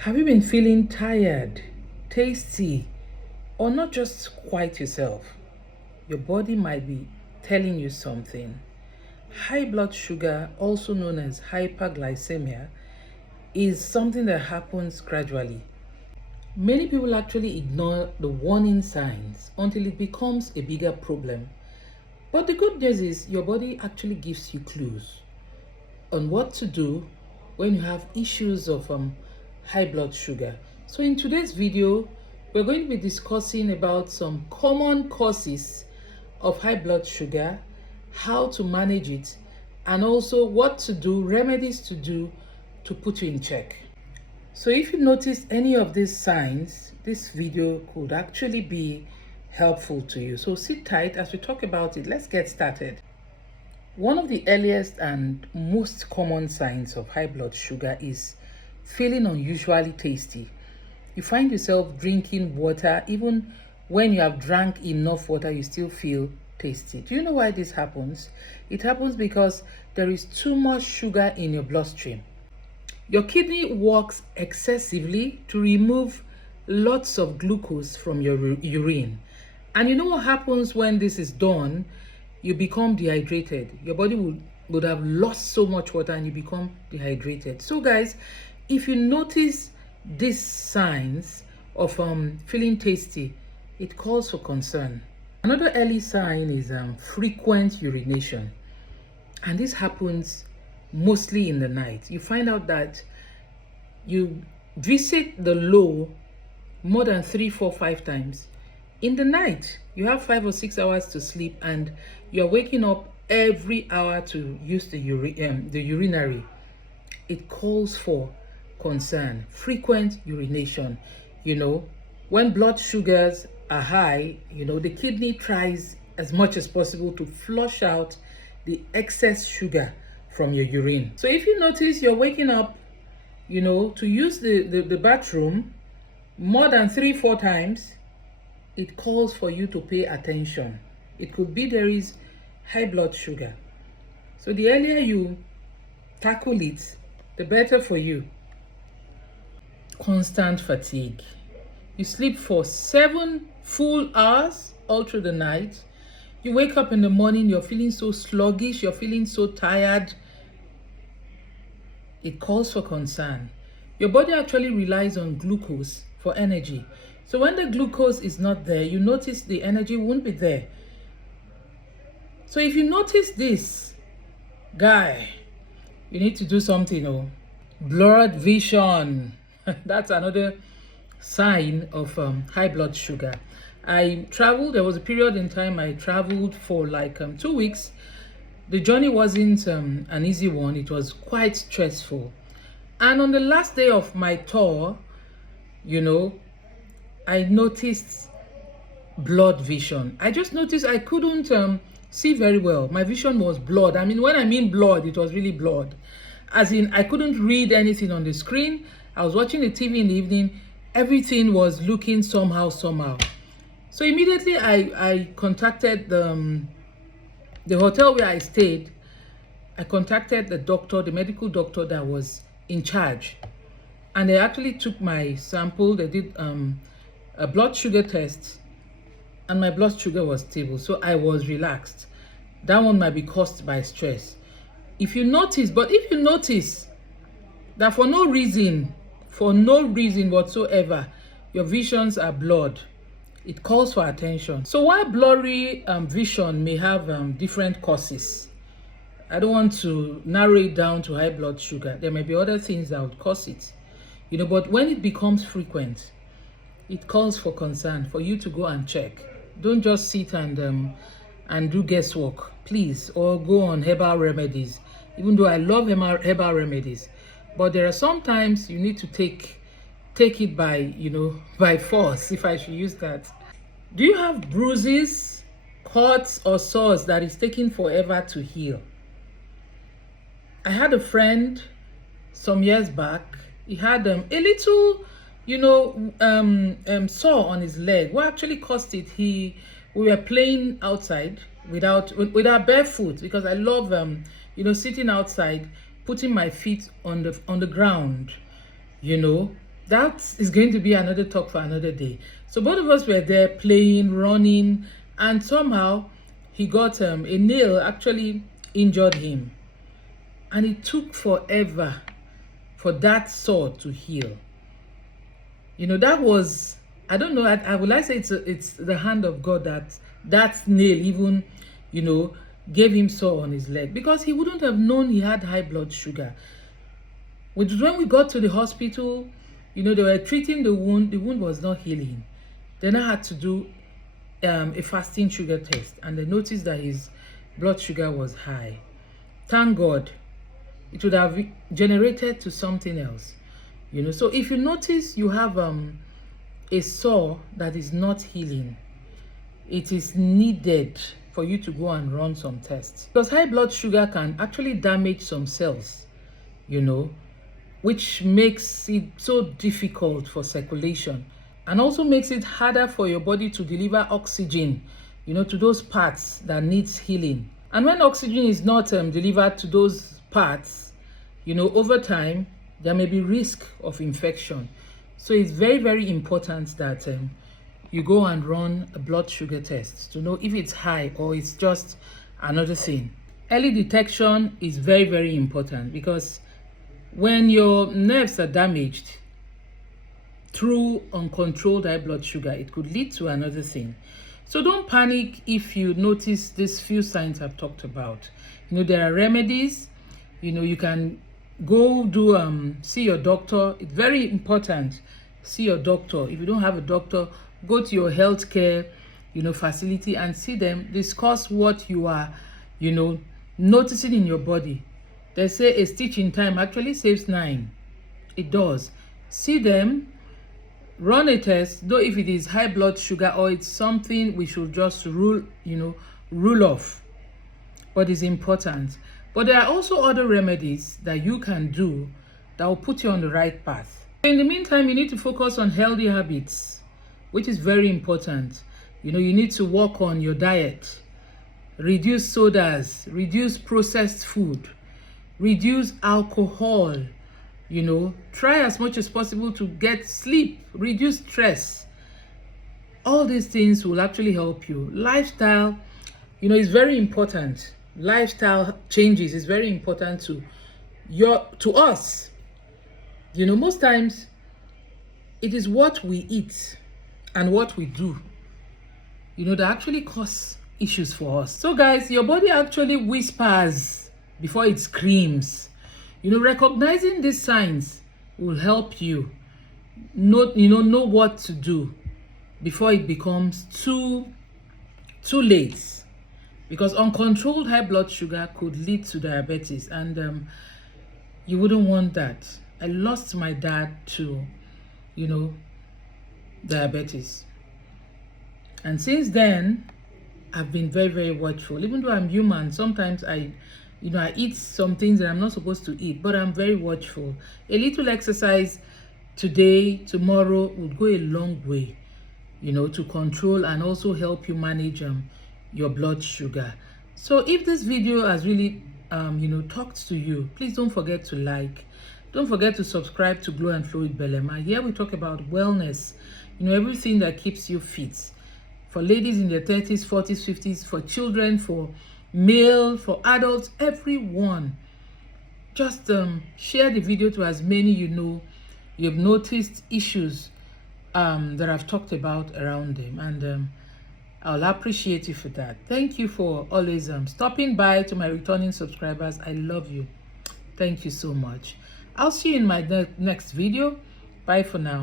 Have you been feeling tired, tasty, or not just quite yourself? Your body might be telling you something. High blood sugar, also known as hyperglycemia, is something that happens gradually. Many people actually ignore the warning signs until it becomes a bigger problem. But the good news is your body actually gives you clues on what to do when you have issues of high blood sugar. So in today's video, we're going to be discussing about some common causes of high blood sugar, how to manage it, and also what to do, remedies to do to put you in check. So if you notice any of these signs, this video could actually be helpful to you. So sit tight as we talk about it. Let's get started. One of the earliest and most common signs of high blood sugar is feeling unusually tasty. You find yourself drinking water, even when you have drank enough water, you still feel tasty. Do you know why this happens? It happens because there is too much sugar in your bloodstream. Your kidney works excessively to remove lots of glucose from your urine. And you know what happens when this is done? You become dehydrated. Your body would have lost so much water and you become dehydrated. So guys, if you notice these signs of feeling tasty, it calls for concern. Another early sign is frequent urination. And this happens mostly in the night. You find out that you visit the low more than 3, 4, 5 times in the night. You have 5 or 6 hours to sleep and you're waking up every hour to use the urinary. It calls for concern. Frequent urination. When blood sugars are high, the kidney tries as much as possible to flush out the excess sugar from your urine. So if you notice you're waking up, to use the bathroom more than 3, 4 times, it calls for you to pay attention. It could be there is high blood sugar. So the earlier you tackle it, the better for you. Constant fatigue. You sleep for 7 full hours all through the night. You wake up in the morning, you're feeling so sluggish, you're feeling so tired. It calls for concern. Your body actually relies on glucose for energy. So when the glucose is not there, you notice the energy won't be there. So if you notice this, guy, you need to do something. Blurred vision. That's another sign of high blood sugar. I traveled. There was a period in time I traveled for like 2 weeks. The journey wasn't an easy one. It was quite stressful. And on the last day of my tour, I noticed blurred vision. I just noticed I couldn't see very well. My vision was blurred. I mean, when I mean blurred, it was really blurred. As in, I couldn't read anything on the screen. I was watching the TV in the evening. Everything was looking somehow. So immediately I contacted the hotel where I stayed. I contacted the doctor, the medical doctor that was in charge. And they actually took my sample. They did a blood sugar test. And my blood sugar was stable. So I was relaxed. That one might be caused by stress. If you notice that for no reason whatsoever, your visions are blurred, it calls for attention. So while blurry vision may have different causes, I don't want to narrow it down to high blood sugar. There may be other things that would cause it, but when it becomes frequent, it calls for concern, for you to go and check. Don't just sit and do guesswork, please, or go on herbal remedies. Even though I love herbal remedies, but there are sometimes you need to take it by force, if I should use that. Do you have bruises, cuts, or sores that is taking forever to heal? I had a friend some years back. He had a little, sore on his leg. What actually caused it? We were playing outside with our bare foot, because I love sitting outside, putting my feet on the ground, That is going to be another talk for another day. So both of us were there playing, running, and somehow he got a nail actually injured him. And it took forever for that sore to heal. You know, that was, I don't know, I would like to say it's the hand of God that nail even, you know, gave him sore on his leg, because he wouldn't have known he had high blood sugar. Which is when we got to the hospital, you know, they were treating the wound was not healing. Then I had to do a fasting sugar test, and they noticed that his blood sugar was high. Thank God, it would have generated to something else, you know. So if you notice you have a sore that is not healing, it is needed for you to go and run some tests, because high blood sugar can actually damage some cells, you know, which makes it so difficult for circulation, and also makes it harder for your body to deliver oxygen, you know, to those parts that needs healing. And when oxygen is not delivered to those parts, you know, over time there may be risk of infection. So it's very, very important that you go and run a blood sugar test to know if it's high or it's just another thing. Early detection is very, very important, because when your nerves are damaged through uncontrolled high blood sugar, it could lead to another thing. So don't panic if you notice these few signs I've talked about. You know, there are remedies. You know, you can go do see your doctor. It's very important. See your doctor. If you don't have a doctor, go to your healthcare, you know, facility and see them. Discuss what you are, you know, noticing in your body. They say a stitch in time actually saves 9. It does. See them, run a test, though if it is high blood sugar or it's something we should just rule off. But it's important. But there are also other remedies that you can do that will put you on the right path. In the meantime, you need to focus on healthy habits, which is very important. You know, you need to work on your diet, reduce sodas, reduce processed food, reduce alcohol, you know, try as much as possible to get sleep, reduce stress. All these things will actually help you. Lifestyle, you know, is very important. Lifestyle changes is very important to us. You know, most times it is what we eat and what we do, you know, that actually cause issues for us. So guys, your body actually whispers before it screams. You know, recognizing these signs will help you know what to do before it becomes too late, because uncontrolled high blood sugar could lead to diabetes, and you wouldn't want that. I lost my dad to, you know, diabetes, and since then I've been very, very watchful. Even though I'm human, sometimes I eat some things that I'm not supposed to eat, but I'm very watchful. A little exercise today, tomorrow would go a long way, you know, to control and also help you manage your blood sugar. So if this video has really, you know, talked to you, please don't forget to like. Don't forget to subscribe to Glow and Flow with Belema. Here we talk about wellness, you know, everything that keeps you fit. For ladies in their 30s, 40s, 50s, for children, for male, for adults, everyone. Just share the video to as many you know you've noticed issues that I've talked about around them, and I'll appreciate you for that. Thank you for always stopping by. To my returning subscribers, I love you. Thank you so much. I'll see you in my next video. Bye for now.